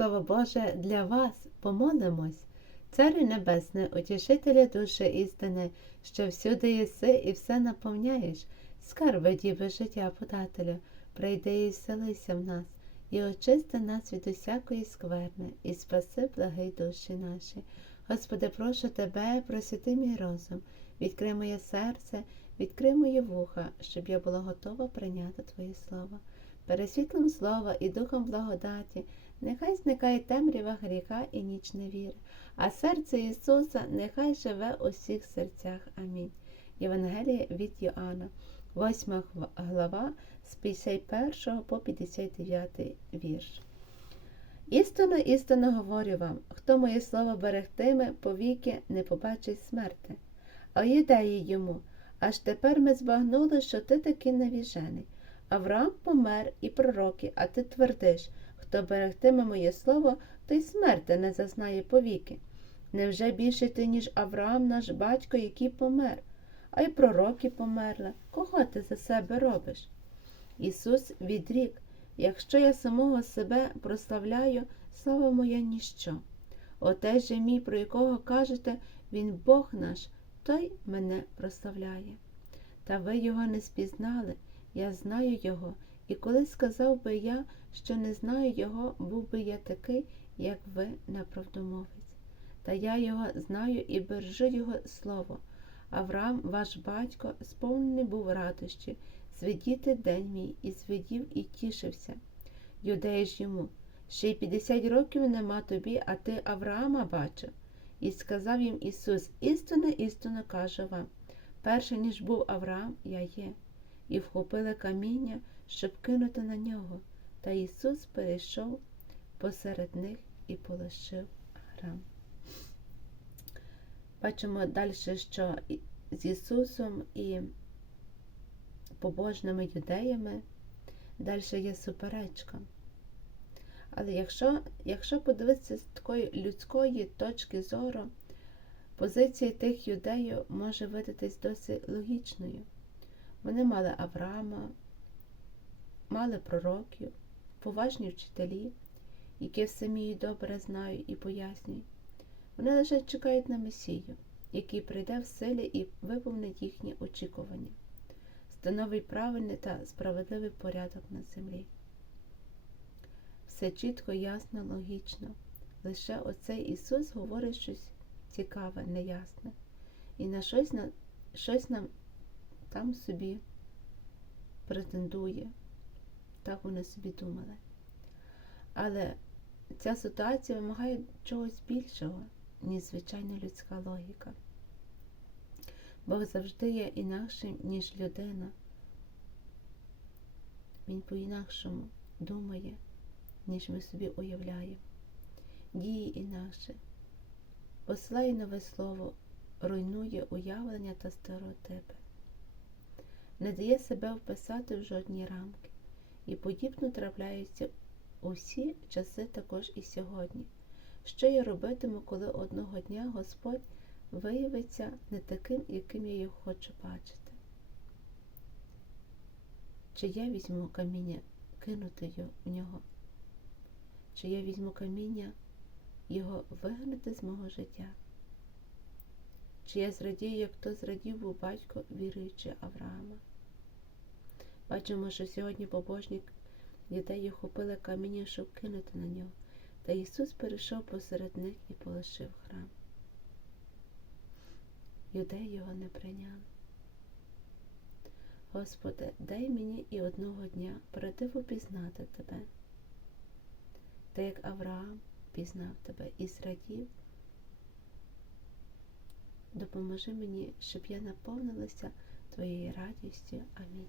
Слово Боже для вас помолимось. Царю Небесне, утішителя душі істини, що всюди єси і все наповняєш, скарби діви життя подателя, прийди і вселися в нас, і очисти нас від усякої скверни, і спаси благий душі наші. Господи, прошу Тебе, просвіти мій розум, відкрий моє серце, відкрий мої вуха, щоб я була готова прийняти Твоє Слово. Пересвітлим слова і духом благодаті, нехай зникає темрява гріха і ніч невіри, а серце Ісуса нехай живе у всіх серцях. Амінь. Євангеліє від Йоанна, 8 глава з 51 по 59 вірш. Істинно, істинно говорю вам, хто моє слово берегтиме, повіки не побачить смерти. А юдеї йому, аж тепер ми збагнули, що ти таки навіжений. Авраам помер і пророки, а ти твердиш, хто берегтиме моє слово, той смерти не зазнає повіки. Невже більше ти, ніж Авраам, наш батько, який помер, а й пророки померли? Кого ти за себе робиш? Ісус відрік, якщо я самого себе прославляю, слава моя ніщо. Отець же мій, про якого кажете, Він Бог наш, той мене прославляє. Та ви його не спізнали, я знаю його, і коли сказав би я, що не знаю його, був би я такий, як ви, неправдомовець. Та я його знаю і бережу його слово. Авраам, ваш батько, сповнений був радощі, зведіти день мій, і зведів, і тішився. Юдеї ж йому, ще й п'ятдесят років нема тобі, а ти Авраама бачив. І сказав їм Ісус, істинно, істинно кажу вам, перше, ніж був Авраам, я є, і вхопили каміння, щоб кинути на нього. Та Ісус перейшов посеред них і полишив храм. Бачимо далі, що з Ісусом і побожними юдеями далі є суперечка. Але якщо якщо подивитися з такої людської точки зору, позиція тих юдеїв може видатись досить логічною. Вони мали Авраама, мали пророків, поважні вчителі, які все вміють добре знають і пояснюють. Вони лише чекають на Месію, який прийде в силі і виповнить їхні очікування, становить правильний та справедливий порядок на землі. Все чітко, ясно, логічно. Лише оцей Ісус говорить щось цікаве, неясне, і на щось, на щось нам там собі претендує. Так вони собі думали. Але ця ситуація вимагає чогось більшого, ніж звичайна людська логіка. Бог завжди є інакшим, ніж людина. Він по-інакшому думає, ніж ми собі уявляємо. Діє інакше, посилає нове слово, руйнує уявлення та стереотипи, не дає себе вписати в жодні рамки, і подібно трапляються усі часи також і сьогодні. Що я робитиму, коли одного дня Господь виявиться не таким, яким я його хочу бачити? Чи я візьму каміння кинути в нього? Чи я візьму каміння його вигнати з мого життя? Чи я зрадію, як хто зрадів був батько, віруючи Авраама? Бачимо, що сьогодні побожник Юдеї хопили каміння, щоб кинути на нього, та Ісус перейшов посеред них і полишив храм. Юдеї його не прийняли. Господи, дай мені і одного дня правдиво пізнати Тебе, та як Авраам пізнав Тебе і зрадів, допоможи мені, щоб я наповнилася Твоєю радістю. Амінь.